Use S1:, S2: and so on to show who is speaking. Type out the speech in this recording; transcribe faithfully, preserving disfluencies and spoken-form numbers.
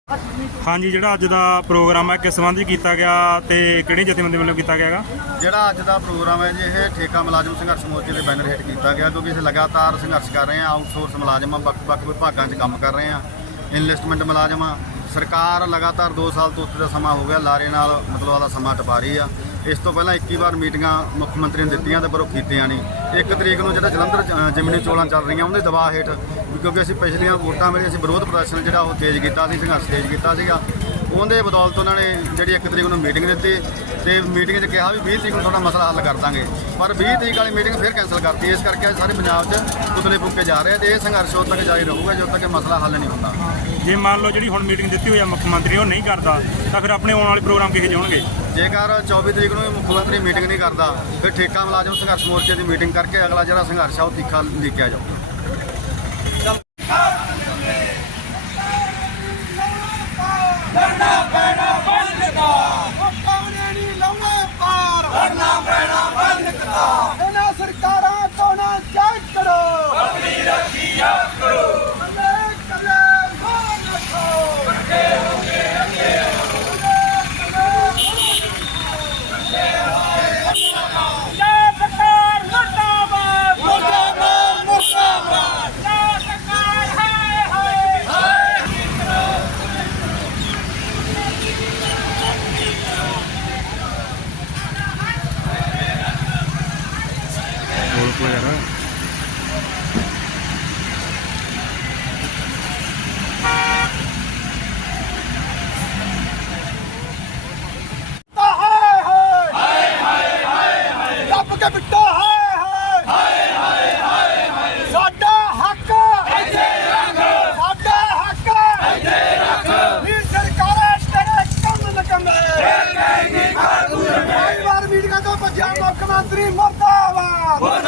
S1: हाँ जी, ਜਿਹੜਾ ਅੱਜ ਦਾ ਪ੍ਰੋਗਰਾਮ ਹੈ ਕਿਸ ਸੰਬੰਧ ਵਿੱਚ ਕੀਤਾ ਗਿਆ ਤੇ ਕਿਹੜੀ ਜਥੇਬੰਦੀ ਵੱਲੋਂ ਕੀਤਾ ਗਿਆ ਹੈਗਾ?
S2: ਜਿਹੜਾ ਅੱਜ ਦਾ ਪ੍ਰੋਗਰਾਮ ਹੈ ਜੀ ਇਹ ਠੇਕਾ ਮੁਲਾਜ਼ਮ ਸੰਘਰਸ਼ ਮੋਰਚੇ ਦੇ ਬੈਨਰ ਹੇਠ ਕੀਤਾ ਗਿਆ ਕਿਉਂਕਿ ਅਸੀਂ ਲਗਾਤਾਰ ਸੰਘਰਸ਼ ਕਰ ਰਹੇ ਹਾਂ। ਆਊਟਸੋਰਸ ਮੁਲਾਜ਼ਮਾਂ ਵੱਖ-ਵੱਖ ਵਿਭਾਗਾਂ 'ਚ ਕੰਮ ਕਰ ਰਹੇ ਹਾਂ। ਇਨਲਿਸਟਮੈਂਟ ਮੁਲਾਜ਼ਮਾਂ ਸਰਕਾਰ ਲਗਾਤਾਰ ਦੋ ਸਾਲ ਤੋਂ ਉੱਤੇ ਦਾ ਸਮਾਂ ਹੋ ਗਿਆ ਲਾਰੇ ਨਾਲ ਮਤਲਬ ਆਦਾ ਸਮਾਂ ਟਪਾ ਰਹੀ ਆ। ਇਸ ਤੋਂ ਪਹਿਲਾਂ ਇੱਕੀ ਵਾਰ ਮੀਟਿੰਗਾਂ ਮੁੱਖ ਮੰਤਰੀ ਨੇ ਦਿੱਤੀਆਂ ਤੇ ਪਰ ਉਹ ਕੀਤੀਆਂ ਨਹੀਂ। ਇੱਕ ਤਰੀਕ ਨੂੰ ਜਿਹੜਾ ਜਲੰਧਰ ਜਿਮਨੀ ਚੋਣਾਂ ਚੱਲ ਰਹੀਆਂ ਉਹਦੇ ਦਬਾਅ ਹੇਠ ਕਿਉਂਕਿ ਅਸੀਂ ਪਿਛਲੀਆਂ ਵੋਟਾਂ ਵੇਲੇ ਅਸੀਂ ਵਿਰੋਧ ਪ੍ਰਦਰਸ਼ਨ ਜਿਹੜਾ ਉਹ ਤੇਜ਼ ਕੀਤਾ ਸੀ, ਸੰਘਰਸ਼ ਤੇਜ਼ ਕੀਤਾ ਸੀਗਾ। ਉਹਦੇ ਬਦੌਲਤ ਉਹਨਾਂ ਨੇ ਜਿਹੜੀ ਇੱਕ ਤਰੀਕ ਨੂੰ ਮੀਟਿੰਗ ਦਿੱਤੀ ਤੇ ਮੀਟਿੰਗ 'ਚ ਕਿਹਾ ਵੀ ਵੀਹ ਤਰੀਕ ਨੂੰ ਤੁਹਾਡਾ ਮਸਲਾ ਹੱਲ ਕਰ ਦਾਂਗੇ, ਪਰ ਵੀਹ ਤਰੀਕ ਵਾਲੀ ਮੀਟਿੰਗ ਫਿਰ ਕੈਂਸਲ ਕਰਤੀ। ਇਸ ਕਰਕੇ ਅੱਜ ਸਾਰੇ ਪੰਜਾਬ 'ਚ ਪੁਤਲੇ ਫੂਕੇ ਜਾ ਰਹੇ ਤੇ ਇਹ ਸੰਘਰਸ਼ ਉਦੋਂ ਤੱਕ ਜਾਰੀ ਰਹੂਗਾ ਜਦੋਂ ਤੱਕ ਇਹ ਮਸਲਾ ਹੱਲ ਨਹੀਂ ਹੁੰਦਾ।
S1: ਜੇ ਮੰਨ ਲਓ ਜਿਹੜੀ ਹੁਣ ਮੀਟਿੰਗ ਦਿੱਤੀ ਹੋਈ ਆ ਮੁੱਖ ਮੰਤਰੀ ਉਹ ਨਹੀਂ ਕਰਦਾ ਤਾਂ ਫਿਰ ਆਪਣੇ ਆਉਣ ਵਾਲੇ ਪ੍ਰੋਗਰਾਮ ਕਿਹੋ ਜਿਹੇ ਹੋਣਗੇ?
S2: ਜੇਕਰ ਚੌਵੀ ਤਰੀਕ ਨੂੰ ਮੁੱਖ ਮੰਤਰੀ ਮੀਟਿੰਗ ਨਹੀਂ ਕਰਦਾ ਫਿਰ ਠੇਕਾ ਮੁਲਾਜ਼ਮ ਸੰਘਰਸ਼ ਮੋਰਚੇ ਦੀ ਮੀਟਿੰਗ ਕਰਕੇ ਅਗਲਾ ਜਿਹੜਾ ਸੰਘਰਸ਼ ਆ ਉਹ ਤਿੱਖਾ ਲਿਖਿਆ ਜਾਊਗਾ।
S3: ਸਰਕਾਰਾਂ ਤੋਂ ਨਾ ਜਾਇ ਕਰੋ, ਆਪਣੀ ਰੱਖੀ ਆਪ ਕਰੋ। मुख्यमंत्री मुर्दाबाद।